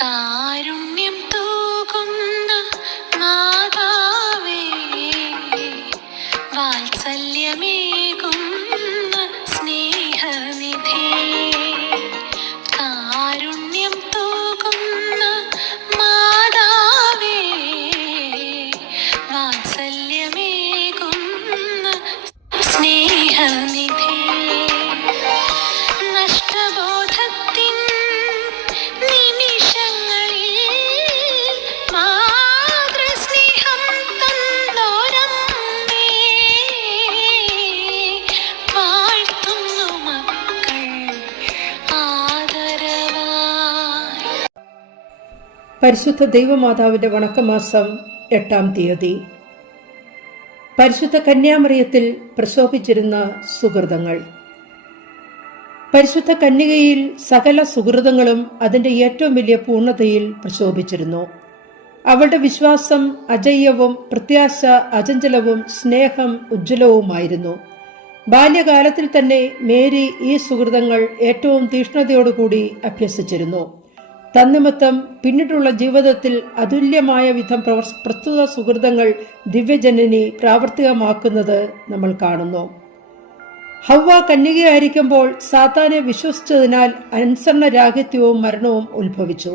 か？പരിശുദ്ധ ദൈവമാതാവിന്റെ വണക്കമാസം എട്ടാം തീയതി. പരിശുദ്ധ കന്യാമറിയത്തിൽ പ്രശോഭിച്ചിരുന്ന സുഹൃതങ്ങൾ. പരിശുദ്ധ കന്യകയിൽ സകല സുഹൃതങ്ങളും അതിന്റെ ഏറ്റവും വലിയ പൂർണതയിൽ പ്രശോഭിച്ചിരുന്നു. അവളുടെ വിശ്വാസം അജയ്യവും പ്രത്യാശ അചഞ്ചലവും സ്നേഹം ഉജ്ജ്വലവുമായിരുന്നു. ബാല്യകാലത്തിൽ തന്നെ മേരി ഈ സുഹൃതങ്ങൾ ഏറ്റവും തീഷ്ണതയോടുകൂടി അഭ്യസിച്ചിരുന്നു. തന്നിമിത്തം പിന്നിട്ടുള്ള ജീവിതത്തിൽ അതുല്യമായ വിധം പ്രസ്തുത സുഹൃതങ്ങൾ ദിവ്യജനനി പ്രാവർത്തികമാക്കുന്നത് നമ്മൾ കാണുന്നു. ഹവ്വ കന്യകയായിരിക്കുമ്പോൾ സാത്താനെ വിശ്വസിച്ചതിനാൽ അനുസരണരാഹിത്യവും മരണവും ഉത്ഭവിച്ചു.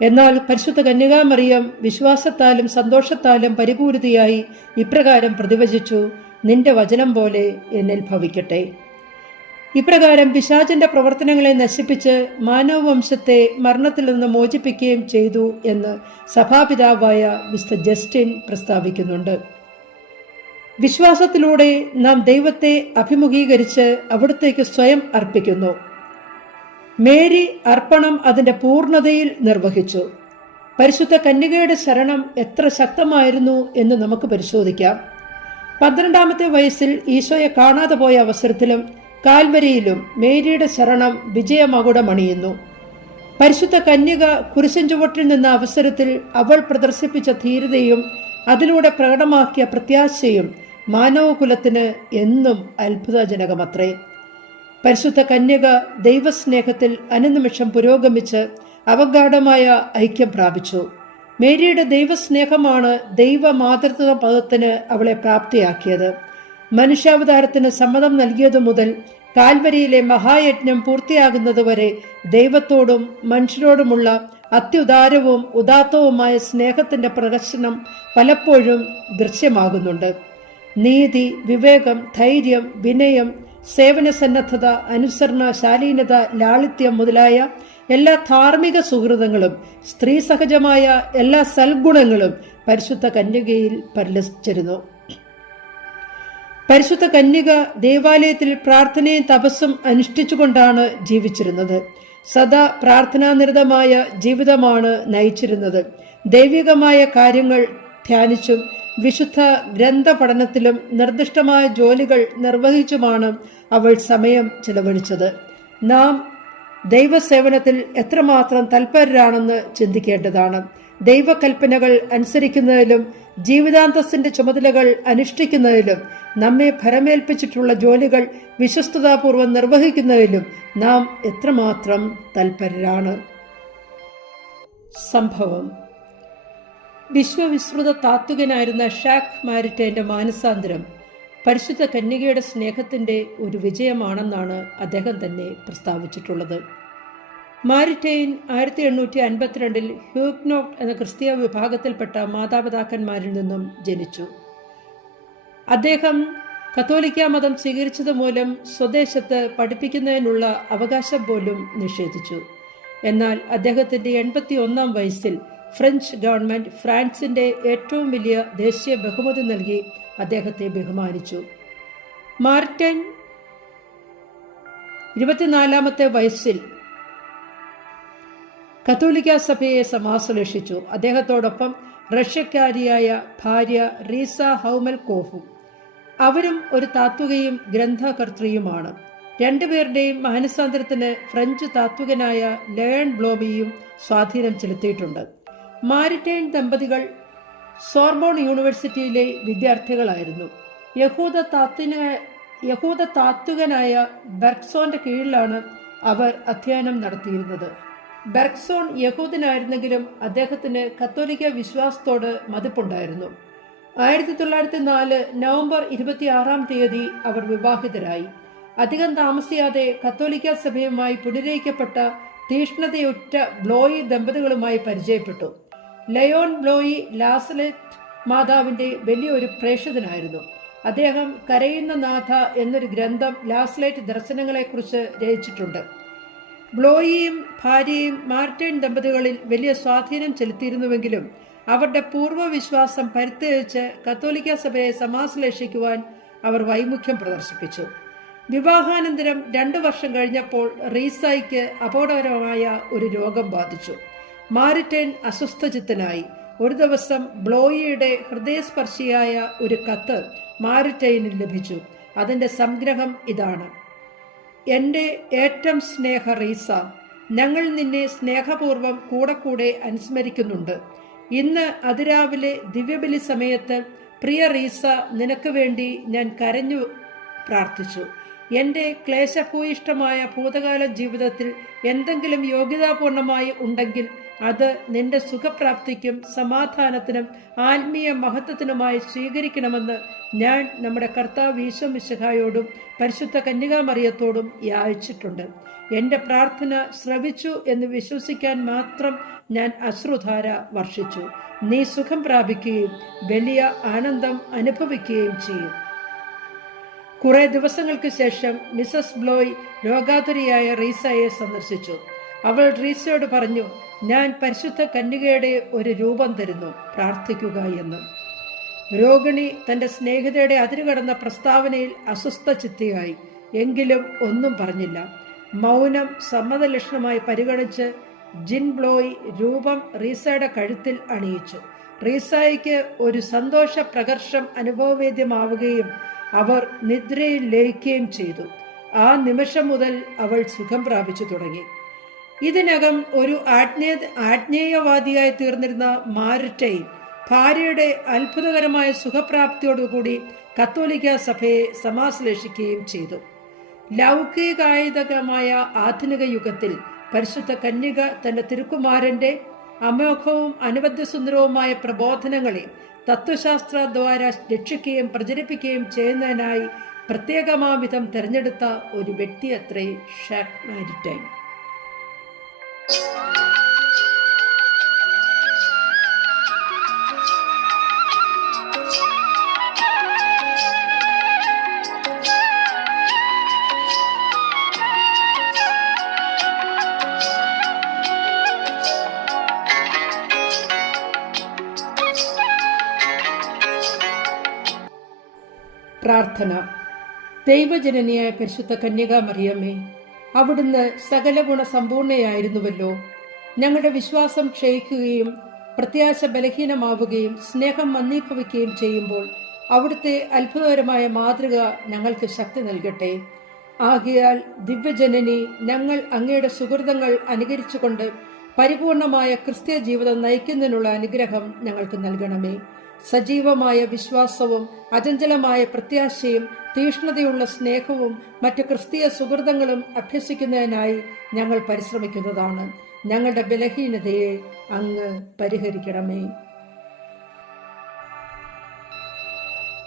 എന്നാൽ പരിശുദ്ധ കന്യകാമറിയം വിശ്വാസത്താലും സന്തോഷത്താലും പരിപൂരിതയായി ഇപ്രകാരം പ്രതിവചിച്ചു നിന്റെ വചനം പോലെ എന്നിൽ ഭവിക്കട്ടെ. ഇപ്രകാരം പിശാചിന്റെ പ്രവർത്തനങ്ങളെ നശിപ്പിച്ച് മാനവവംശത്തെ മരണത്തിൽ നിന്ന് മോചിപ്പിക്കുകയും ചെയ്തു എന്ന് സഭാപിതാവായ മിസ്റ്റർ ജസ്റ്റിൻ പ്രസ്താവിക്കുന്നുണ്ട്. വിശ്വാസത്തിലൂടെ നാം ദൈവത്തെ അഭിമുഖീകരിച്ച് അവിടത്തേക്ക് സ്വയം അർപ്പിക്കുന്നു. മേരി അർപ്പണം അതിന്റെ പൂർണതയിൽ നിർവഹിച്ചു. പരിശുദ്ധ കന്യകയുടെ ശരണം എത്ര ശക്തമായിരുന്നു എന്ന് നമുക്ക് പരിശോധിക്കാം. പന്ത്രണ്ടാമത്തെ വയസ്സിൽ ഈശോയെ കാണാതെ പോയ അവസരത്തിലും കാൽവരിയിലും മേരിയുടെ ശരണം വിജയമകുടമണിയുന്നു. പരിശുദ്ധ കന്യക കുരിശൻ ചുവട്ടിൽ നിന്ന അവസരത്തിൽ അവൾ പ്രദർശിപ്പിച്ച ധീരതയും അതിലൂടെ പ്രകടമാക്കിയ പ്രത്യാശയും മാനവകുലത്തിന് എന്നും അത്ഭുതജനകമത്രേ. പരിശുദ്ധ കന്യക ദൈവസ്നേഹത്തിൽ അനുനിമിഷം പുരോഗമിച്ച് അവഗാഢമായ ഐക്യം പ്രാപിച്ചു. മേരിയുടെ ദൈവസ്നേഹമാണ് ദൈവമാതൃത്വ പദത്തിന് അവളെ പ്രാപ്തിയാക്കിയത്. മനുഷ്യാവതാരത്തിന് സമ്മതം നൽകിയതു മുതൽ കാൽവരിയിലെ മഹായജ്ഞം പൂർത്തിയാകുന്നതുവരെ ദൈവത്തോടും മനുഷ്യരോടുമുള്ള അത്യുദാരവും ഉദാത്തവുമായ സ്നേഹത്തിന്റെ പ്രദർശനം പലപ്പോഴും ദൃശ്യമാകുന്നുണ്ട്. നീതി വിവേകം ധൈര്യം വിനയം സേവനസന്നദ്ധത അനുസരണ ശാലീനത ലാളിത്യം മുതലായ എല്ലാ ധാർമ്മിക സുഹൃതങ്ങളും സ്ത്രീ സഹജമായ എല്ലാ സൽഗുണങ്ങളും പരിശുദ്ധ കന്യകയിൽ പരിലസിച്ചിരുന്നു. പരിശുദ്ധ കന്യക ദേവാലയത്തിൽ പ്രാർത്ഥനയും തപസ്സും അനുഷ്ഠിച്ചുകൊണ്ടാണ് ജീവിച്ചിരുന്നത്. സദാ പ്രാർത്ഥനാനിരതമായ ജീവിതമാണ് നയിച്ചിരുന്നത്. ദൈവികമായ കാര്യങ്ങൾ ധ്യാനിച്ചും വിശുദ്ധ ഗ്രന്ഥ പഠനത്തിലും നിർദ്ദിഷ്ടമായ ജോലികൾ നിർവഹിച്ചുമാണ് അവൾ സമയം ചെലവഴിച്ചത്. നാം ദൈവസേവനത്തിൽ എത്രമാത്രം തൽപരരാണെന്ന് ചിന്തിക്കേണ്ടതാണ്. ദൈവകൽപ്പനകൾ അനുസരിക്കുന്നതിലും ജീവിതാന്തസ്സിന്റെ ചുമതലകൾ അനുഷ്ഠിക്കുന്നതിലും നമ്മെ ഭരമേൽപ്പിച്ചിട്ടുള്ള ജോലികൾ വിശ്വസ്തതാപൂർവം നിർവഹിക്കുന്നതിലും നാം എത്രമാത്രം തൽപരരാണ്. സംഭവം. വിശ്വവിസ്തൃത താത്വികനായിരുന്ന ഷാഖ് മാരിറ്റേന്റെ മാനസാന്തരം പരിശുദ്ധ കന്യകയുടെ സ്നേഹത്തിന്റെ ഒരു വിജയമാണെന്നാണ് അദ്ദേഹം തന്നെ പ്രസ്താവിച്ചിട്ടുള്ളത്. മാരിറ്റെയിൻ ആയിരത്തി എണ്ണൂറ്റി അൻപത്തിരണ്ടിൽ ഹ്യൂഗ്നോട്ട് എന്ന ക്രിസ്തീയ വിഭാഗത്തിൽപ്പെട്ട മാതാപിതാക്കന്മാരിൽ നിന്നും ജനിച്ചു. അദ്ദേഹം കത്തോലിക്ക മതം സ്വീകരിച്ചത് മൂലം സ്വദേശത്ത് പഠിപ്പിക്കുന്നതിനുള്ള അവകാശം പോലും നിഷേധിച്ചു. എന്നാൽ അദ്ദേഹത്തിന്റെ എൺപത്തി ഒന്നാം വയസ്സിൽ ഫ്രഞ്ച് ഗവൺമെന്റ് ഫ്രാൻസിന്റെ ഏറ്റവും വലിയ ദേശീയ ബഹുമതി നൽകി അദ്ദേഹത്തെ ബഹുമാനിച്ചു. മാർട്ടൻ ഇരുപത്തിനാലാമത്തെ വയസ്സിൽ കത്തോലിക്ക സഭയെ സമാശ്ലേഷിച്ചു അദ്ദേഹത്തോടൊപ്പം റഷ്യക്കാരിയായ ഭാര്യ റീസ ഹൗമൽ കോഫും അവരും ഒരു താത്വികയും ഗ്രന്ഥകർത്തൃയുമാണ് രണ്ടുപേരുടെയും മാനസാന്തരത്തിന് ഫ്രഞ്ച് താത്വികനായ ലേൺ ബ്ലോമിയും സ്വാധീനം ചെലുത്തിയിട്ടുണ്ട്. മാരിറ്റൈൻ ദമ്പതികൾ സോർബോൺ യൂണിവേഴ്സിറ്റിയിലെ വിദ്യാർത്ഥികളായിരുന്നു. യഹൂദ താത്വിന യഹൂദ താത്വികനായ ബെർഗ്സോന്റെ കീഴിലാണ് അവർ അധ്യയനം നടത്തിയിരുന്നത്. ബെർഗ്സോൺ യഹൂദനായിരുന്നെങ്കിലും അദ്ദേഹത്തിന് കത്തോലിക്ക വിശ്വാസത്തോട് മതിപ്പുണ്ടായിരുന്നു. ആയിരത്തി തൊള്ളായിരത്തി നാല് നവംബർ ഇരുപത്തിയാറാം തീയതി അവർ വിവാഹിതരായി. അധികം താമസിയാതെ കത്തോലിക്ക സഭയുമായി പുനരയിക്കപ്പെട്ട തീഷ്ണതയുറ്റ ബ്ലോയി ദമ്പതികളുമായി പരിചയപ്പെട്ടു. ലയോൺ ബ്ലോയി ലാസലറ്റ് മാതാവിന്റെ വലിയൊരു പ്രേക്ഷകനായിരുന്നു. അദ്ദേഹം കരയുന്ന നാഥ എന്നൊരു ഗ്രന്ഥം ലാസ്ലൈറ്റ് ദർശനങ്ങളെക്കുറിച്ച് രചിച്ചിട്ടുണ്ട്. ബ്ലോയിയും ഭാര്യയും മാർട്ടിൻ ദമ്പതികളിൽ വലിയ സ്വാധീനം ചെലുത്തിയിരുന്നുവെങ്കിലും അവരുടെ പൂർവവിശ്വാസം പരിത്യജിച്ച് കത്തോലിക്ക സഭയെ സമാശ്ലേഷിക്കുവാൻ അവർ വൈമുഖ്യം പ്രദർശിപ്പിച്ചു. വിവാഹാനന്തരം രണ്ടു വർഷം കഴിഞ്ഞപ്പോൾ റീസായിക്ക് അപകടകരമായ ഒരു രോഗം ബാധിച്ചു. മാരിറ്റൈൻ അസ്വസ്ഥചിത്തനായി. ഒരു ദിവസം ബ്ലോയിയുടെ ഹൃദയസ്പർശിയായ ഒരു കത്ത് മാരിറ്റൈനിൽ ലഭിച്ചു. അതിന്റെ സംഗ്രഹം ഇതാണ്. എന്റെ ഏറ്റവും സ്നേഹ റീസ ഞങ്ങൾ നിന്നെ സ്നേഹപൂർവം കൂടെ കൂടെ അനുസ്മരിക്കുന്നുണ്ട്. ഇന്ന് അതിരാവിലെ ദിവ്യബലി സമയത്ത് പ്രിയ റീസ നിനക്ക് വേണ്ടി ഞാൻ കരഞ്ഞു പ്രാർത്ഥിച്ചു. എന്റെ ക്ലേശഭൂയിഷ്ടമായ ഭൂതകാല ജീവിതത്തിൽ എന്തെങ്കിലും യോഗ്യതാപൂർണമായി ഉണ്ടെങ്കിൽ അത് നിന്റെ സുഖപ്രാപ്തിക്കും സമാധാനത്തിനും ആത്മീയ മഹത്വത്തിനുമായി സ്വീകരിക്കണമെന്ന് ഞാൻ നമ്മുടെ കർത്താവ് ഈശോ മിശഹായോടും പരിശുദ്ധ കന്യകാമറിയത്തോടും യാചിച്ചിട്ടുണ്ട്. എന്റെ പ്രാർത്ഥന ശ്രവിച്ചു എന്ന് വിശ്വസിക്കാൻ മാത്രം ഞാൻ അശ്രുധാര വർഷിച്ചു. നീ സുഖം പ്രാപിക്കുകയും വലിയ ആനന്ദം അനുഭവിക്കുകയും ചെയ്യും. കുറേ ദിവസങ്ങൾക്ക് ശേഷം മിസസ് ബ്ലോയ് രോഗാതുരിയായ റീസയെ സന്ദർശിച്ചു. അവൾ റീസയോട് പറഞ്ഞു ഞാൻ പരിശുദ്ധ കന്യകയുടെ ഒരു രൂപം തരുന്നു പ്രാർത്ഥിക്കുക എന്ന്. രോഗിണി തന്റെ സ്നേഹിതയുടെ അതിരുകടന്ന പ്രസ്താവനയിൽ അസ്വസ്ഥ ചിത്തിയായി എങ്കിലും ഒന്നും പറഞ്ഞില്ല. മൗനം സമ്മതലക്ഷണമായി പരിഗണിച്ച് ജിൻ ബ്ലോയ് രൂപം റീസയുടെ കഴുത്തിൽ അണിയിച്ചു. റീസായിക്ക് ഒരു സന്തോഷ പ്രകർഷം അനുഭവവേദ്യമാവുകയും അവർ നിദ്രയിൽ ലയിക്കുകയും ചെയ്തു. ആ നിമിഷം മുതൽ അവൾ സുഖം പ്രാപിച്ചു തുടങ്ങി. ഇതിനകം ഒരു ആജ്ഞേ ആജ്ഞേയവാദിയായി തീർന്നിരുന്ന മാരിറ്റൈൻ ഭാര്യയുടെ അത്ഭുതകരമായ സുഖപ്രാപ്തിയോടുകൂടി കത്തോലിക്ക സഭയെ സമാശ്ലേഷിക്കുകയും ചെയ്തു. ലൗകികായുധകമായ ആധുനിക യുഗത്തിൽ പരിശുദ്ധ കന്യക തന്റെ തിരുക്കുമാരന്റെ അമോഘവും അനുബന്ധ സുന്ദരവുമായ പ്രബോധനങ്ങളെ തത്വശാസ്ത്ര ദ്വാര രക്ഷിക്കുകയും പ്രചരിപ്പിക്കുകയും ചെയ്യുന്നതിനായി പ്രത്യേകമാവിധം തിരഞ്ഞെടുത്ത ഒരു വ്യക്തിയത്രേ ഷാക് മാരിറ്റൈൻ. പ്രാർത്ഥന ദൈവജനനിയായ പരിശുദ്ധ കന്യക മറിയമ്മേ അവിടുന്ന് സകല ഗുണസമ്പൂർണയായിരുന്നുവല്ലോ ഞങ്ങളുടെ വിശ്വാസം ക്ഷയിക്കുകയും പ്രത്യാശ ബലഹീനമാവുകയും സ്നേഹം മന്ദീഭവിക്കുകയും ചെയ്യുമ്പോൾ അവിടുത്തെ അത്ഭുതകരമായ മാതൃക ഞങ്ങൾക്ക് ശക്തി നൽകട്ടെ. ആകിയാൽ ദിവ്യജനനി ഞങ്ങൾ അങ്ങയുടെ സുഹൃതങ്ങൾ അനുകരിച്ചുകൊണ്ട് പരിപൂർണമായ ക്രിസ്ത്യ ജീവിതം നയിക്കുന്നതിനുള്ള അനുഗ്രഹം ഞങ്ങൾക്ക് നൽകണമേ. സജീവമായ വിശ്വാസവും അചഞ്ചലമായ പ്രത്യാശയും തീഷ്ണതയുള്ള സ്നേഹവും മറ്റു ക്രിസ്തീയ സുഹൃതങ്ങളും അഭ്യസിക്കുന്നതിനായി ഞങ്ങൾ പരിശ്രമിക്കുന്നതാണ്. ഞങ്ങളുടെ ബലഹീനതയെ അങ്ങ് പരിഹരിക്കണമേ.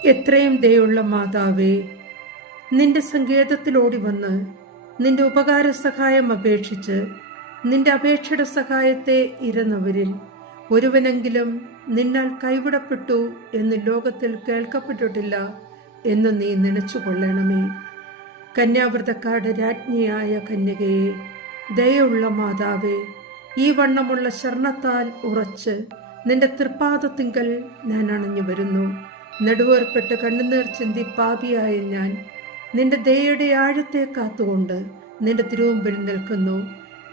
എത്രയും ദയുള്ള മാതാവേ നിന്റെ സങ്കേതത്തിലോടി വന്ന് നിന്റെ ഉപകാര സഹായം അപേക്ഷിച്ച് നിന്റെ അപേക്ഷയുടെ സഹായത്തെ ഇരന്നവരിൽ ഒരുവനെങ്കിലും നിന്നാൽ കൈവിടപ്പെട്ടു എന്ന് ലോകത്തിൽ കേൾക്കപ്പെട്ടിട്ടില്ല എന്ന് നീ നനച്ചുകൊള്ളണമേ കന്യാവ്രതക്കാട് രാജ്ഞിയായ കന്യകയെ ദയുള്ള മാതാവേ ഈ വണ്ണമുള്ള ശരണത്താൽ ഉറച്ച് നിന്റെ തൃപ്പാദത്തിങ്കൽ ഞാൻ അണഞ്ഞു വരുന്നു. നടുവേർപ്പെട്ട് കണ്ണുനീർ ചിന്തി പാപിയായ ഞാൻ നിന്റെ ദയയുടെ ആഴത്തെ കാത്തുകൊണ്ട് നിന്റെ തിരുവമ്പിൽ നിൽക്കുന്നു.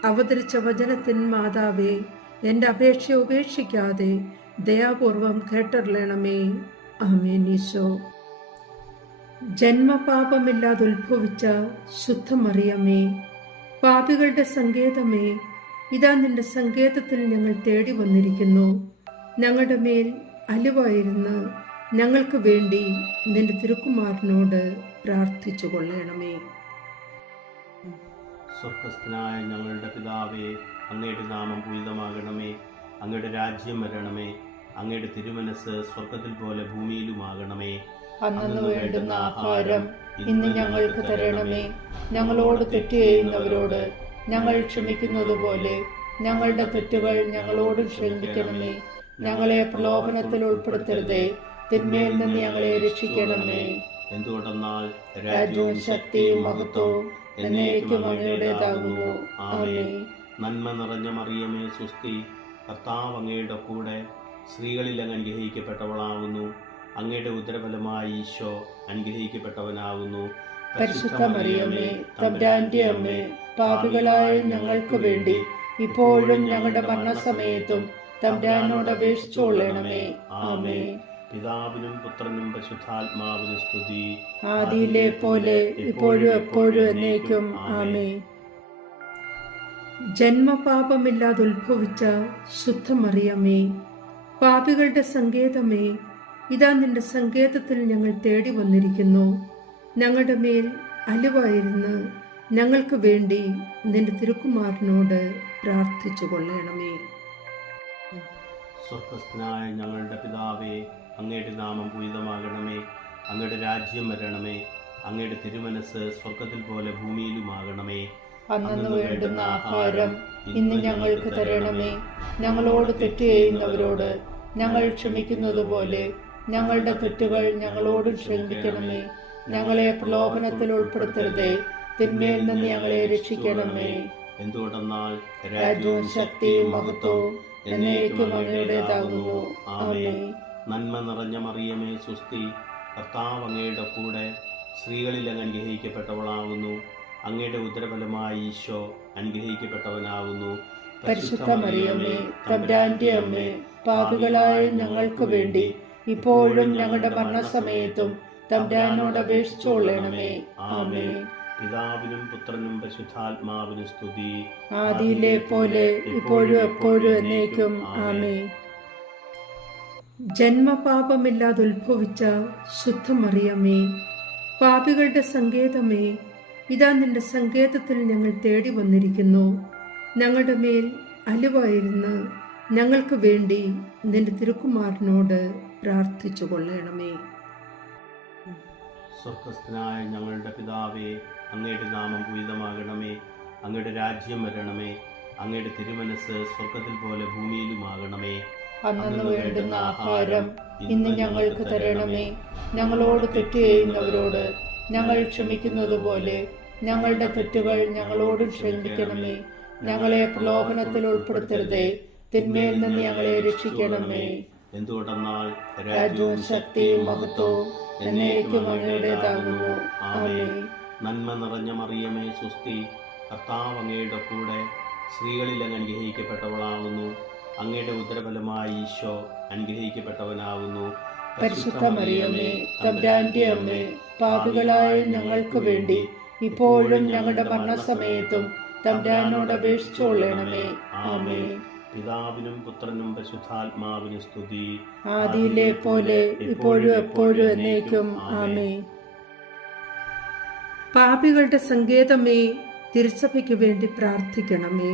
അവതരിച്ച വചനത്തിൻ മാതാവേ എന്റെ അപേക്ഷ ഉപേക്ഷിക്കാതെ ദയാപൂർവം കേട്ടറിയണമേ. ആമേൻ ഈശോ. ജന്മപാപമില്ലാതെ ഉത്ഭവിച്ച ശുദ്ധമറിയമേ പാപികളുടെ സങ്കേതമേ ഇതാ നിന്റെ സങ്കേതത്തിൽ ഞങ്ങൾ തേടി വന്നിരിക്കുന്നു. ഞങ്ങളുടെ മേൽ അലുവായിരുന്ന് ഞങ്ങൾക്ക് വേണ്ടി നിന്റെ തിരുക്കുമാരനോട് പ്രാർത്ഥിച്ചു കൊള്ളണമേ സ്വർഗസ്ഥനായ ഞങ്ങളുടെ പിതാവേ അങ്ങയുടെ നാമം പൂരിതമാകണമേ. അങ്ങയുടെ രാജ്യം വരണമേ. അങ്ങയുടെ തിരുമനസ് സ്വർഗത്തിൽ പോലെ ഭൂമിയിലുമാകണമേ. അന്നു വേണ്ടുന്ന ആഹാരം ഇന്ന് ഞങ്ങൾക്ക് തരണമേ. ഞങ്ങളോട് തെറ്റ് ചെയ്യുന്നവരോട് ഞങ്ങൾ ക്ഷമിക്കുന്നത് പോലെ ഞങ്ങളുടെ തെറ്റുകൾ ഞങ്ങളോട് ക്ഷമിക്കണമേ. ഞങ്ങളെ പ്രലോഭനത്തിൽ ഉൾപ്പെടുത്തരുതേ. തിന്മയിൽ നിന്ന് ഞങ്ങളെ രക്ഷിക്കണമേ. എന്തുകൊണ്ടെന്നാൽ രാജ്യവും ശക്തിയും മഹത്വവും എന്നേക്കും അങ്ങയുടേതാകുന്നു. ആമേ നന്മ നിറഞ്ഞ മറിയമേ സുസ്തി കർത്താവ് അങ്ങയുടെ കൂടെ സ്ത്രീകളിൽ അങ്ങ് അനുഗ്രഹിക്കപ്പെട്ടവളാകുന്നു. അങ്ങയുടെ ഉദരഫലമായി ഈശോ അനുഗ്രഹിക്കപ്പെട്ടവനാകുന്നു. പരിശുദ്ധ മറിയമ്മേ തമ്പുരാന്റെ അമ്മേ പാപികളായ ഞങ്ങൾക്ക് വേണ്ടി ഇപ്പോഴും ഞങ്ങളുടെ മരണസമയത്തും തമ്പുരാനോട് അപേക്ഷിച്ചോളണമേ ആമേ പിതാവിനും പുത്രനും പരിശുദ്ധാത്മാവിനും സ്തുതി. ആദിയിലെ പോലെ ഇപ്പോഴും എപ്പോഴും എന്നേക്കും ആമേ ജന്മപാപമില്ലാതെ ഉത്ഭവിച്ച ശുദ്ധമറിയമേ പാപികളുടെ സങ്കേതമേ ഇതാ നിന്റെ സങ്കേതത്തിൽ ഞങ്ങൾ തേടി വന്നിരിക്കുന്നു. ഞങ്ങളുടെ മേൽ അലുവായിരുന്ന് ഞങ്ങൾക്ക് വേണ്ടി നിന്റെ തിരുക്കുമാരനോട് പ്രാർത്ഥിച്ചു കൊള്ളണമേ ഞങ്ങളുടെ പിതാവേ അങ്ങയുടെ നാമം പൂരിതമാകണമേ. അങ്ങയുടെ രാജ്യം വരണമേ. അങ്ങയുടെ തിരുമനസ് സ്വർഗത്തിൽ പോലെ ഭൂമിയിലുമാകണമേ. അന്നു വേണ്ടുന്ന ആഹാരം ഇന്ന് ഞങ്ങൾക്ക് തരണമേ. ഞങ്ങളോട് തെറ്റ് ചെയ്യുന്നവരോട് ഞങ്ങൾ ക്ഷമിക്കുന്നത് പോലെ ഞങ്ങളുടെ തെറ്റുകൾ ഞങ്ങളോട് ക്ഷമിക്കണമേ. ഞങ്ങളെ പ്രലോഭനത്തിൽ ഉൾപ്പെടുത്തരുതേ. തിന്മയിൽ നിന്ന് ഞങ്ങളെ രക്ഷിക്കണമേ. എന്തുകൊണ്ടെന്നാൽ രാജ്യവും ശക്തിയും മഹത്വവും എന്നേക്കും അങ്ങയുടേതാകുന്നു. ആമേ നന്മ നിറഞ്ഞ മറിയമേ സുസ്തി കർത്താവ് അങ്ങയുടെ കൂടെ സ്ത്രീകളിൽ അങ്ങ് അനുഗ്രഹിക്കപ്പെട്ടവളാകുന്നു. അങ്ങയുടെ ഉദരഫലമായി ഈശോ അനുഗ്രഹിക്കപ്പെട്ടവനാകുന്നു. പരിശുദ്ധ മറിയമ്മേ തമ്പുരാന്റെ അമ്മേ പാപികളായ ഞങ്ങൾക്ക് വേണ്ടി ഇപ്പോഴും ഞങ്ങളുടെ മരണസമയത്തും തമ്പുരാനോട് അപേക്ഷിച്ചോളണമേ ആമേ പിതാവിനും പുത്രനും പരിശുദ്ധാത്മാവിനും സ്തുതി. ആദിയിലെ പോലെ ഇപ്പോഴും എപ്പോഴും എന്നേക്കും. ആമേ ജന്മപാപമില്ലാതെ ഉത്ഭവിച്ച ശുദ്ധമറിയമേ പാപികളുടെ സങ്കേതമേ ഇതാ നിന്റെ സങ്കേതത്തിൽ ഞങ്ങൾ തേടി വന്നിരിക്കുന്നു. ഞങ്ങളുടെ മേൽ അലുവായിരുന്ന് ഞങ്ങൾക്ക് വേണ്ടി നിന്റെ തിരുക്കുമാരനോട് പ്രാർത്ഥിച്ചു കൊള്ളണമേ. സ്വർഗസ്ഥനായ ഞങ്ങളുടെ പിതാവേ അങ്ങയുടെ നാമം പൂരിതമാകണമേ അങ്ങയുടെ രാജ്യം വരണമേ അങ്ങയുടെ തിരുമനസ് സ്വർഗത്തിൽ പോലെ ഭൂമിയിലുമാകണമേ. അന്നു വേണ്ടുന്ന ആഹാരം ഇന്ന് ഞങ്ങൾക്ക് തരണമേ. ഞങ്ങളോട് തെറ്റ് ചെയ്യുന്നവരോട് ഞങ്ങൾ ക്ഷമിക്കുന്നത് പോലെ ഞങ്ങളുടെ തെറ്റുകൾ ഞങ്ങളോട് ക്ഷമിക്കണമേ. ഞങ്ങളെ പ്രലോഭനത്തിൽ ഉൾപ്പെടുത്തരുതേ. തിന്മയിൽ നിന്ന് ഞങ്ങളെ രക്ഷിക്കണമേ. എന്തുകൊണ്ടെന്നാൽ രാജ്യവും ശക്തിയും മഹത്വവും എന്നേക്കും അങ്ങയുടേതാകുന്നു. ആമേ നന്മ നിറഞ്ഞ മറിയമേ സുസ്തി കർത്താവ് അങ്ങയുടെ കൂടെ സ്ത്രീകളിൽ അങ്ങ് അനുഗ്രഹിക്കപ്പെട്ടവളാകുന്നു. അങ്ങയുടെ ഉത്തരഫലമായി ഈശോ അനുഗ്രഹിക്കപ്പെട്ടവനാവുന്നു. പരിശുദ്ധ മറിയമ്മേ തമ്പുരാന്റെ അമ്മേ പാപികളായ ഞങ്ങൾക്ക് വേണ്ടി ഇപ്പോഴും ഞങ്ങളുടെ മരണസമയത്തും തമ്പുരാനോട് അപേക്ഷിച്ചുകൊള്ളണമേ. ആമേ പിതാവിനും പുത്രനും പരിശുദ്ധാത്മാവിനും സ്തുതി. ആദിയിലെ പോലെ ഇപ്പോഴും എപ്പോഴും എന്നേക്കും ആമേ പാപികളുടെ സങ്കേതമേ തിരുസഭയ്ക്ക് വേണ്ടി പ്രാർത്ഥിക്കണമേ.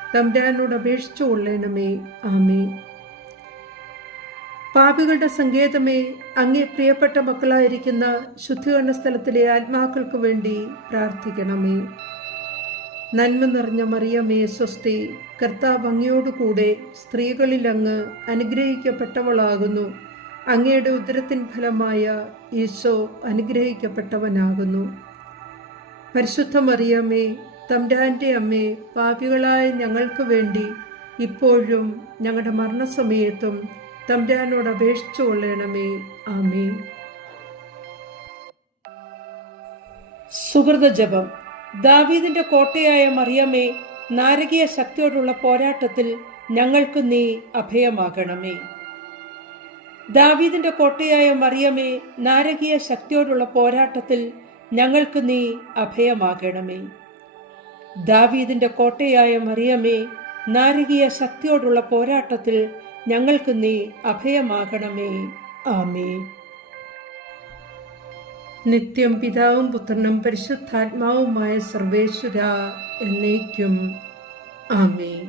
തമ്പുരാനോട് അപേക്ഷിച്ചു കൊള്ളണമേ. ആമേ പാപികളുടെ സങ്കേതമേ അങ്ങേ പ്രിയപ്പെട്ട മക്കളായിരിക്കുന്ന ശുദ്ധീകരണ സ്ഥലത്തിലെ ആത്മാക്കൾക്ക് വേണ്ടി പ്രാർത്ഥിക്കണമേ. നന്മ നിറഞ്ഞ മറിയമേ സ്വസ്തി കർത്താവ് അങ്ങയോടുകൂടെ സ്ത്രീകളിൽ അങ്ങ് അനുഗ്രഹിക്കപ്പെട്ടവളാകുന്നു. അങ്ങയുടെ ഉദരത്തിൻ ഫലമായ ഈശോ അനുഗ്രഹിക്കപ്പെട്ടവനാകുന്നു. പരിശുദ്ധ മറിയമ്മേ തമ്പ്രാന്റെ അമ്മേ പാപികളായ ഞങ്ങൾക്ക് വേണ്ടി ഇപ്പോഴും ഞങ്ങളുടെ മരണസമയത്തും തമ്പ്രാനോട് അപേക്ഷിച്ചു കൊള്ളണമേ. ആമേ സുഹൃത ജപം. ദാവീദിന്റെ കോട്ടയായ മറിയമേ നാരകീയ ശക്തിയോടുള്ള പോരാട്ടത്തിൽ ഞങ്ങൾക്ക് നീ അഭയമാകണമേ. ദാവീദിന്റെ കോട്ടയായ മറിയമേ നാരകീയ ശക്തിയോടുള്ള പോരാട്ടത്തിൽ ഞങ്ങൾക്ക് നീ അഭയമാകണമേ. ദാവീദിന്റെ കോട്ടയായ മറിയമേ നാരകീയ ശക്തിയോടുള്ള പോരാട്ടത്തിൽ ഞങ്ങൾക്ക് നീ അഭയമാകണമേ. ആമേ നിത്യം പിതാവും പുത്രനും പരിശുദ്ധാത്മാവുമായ സർവേശ്വര എന്നേക്കും. ആമേ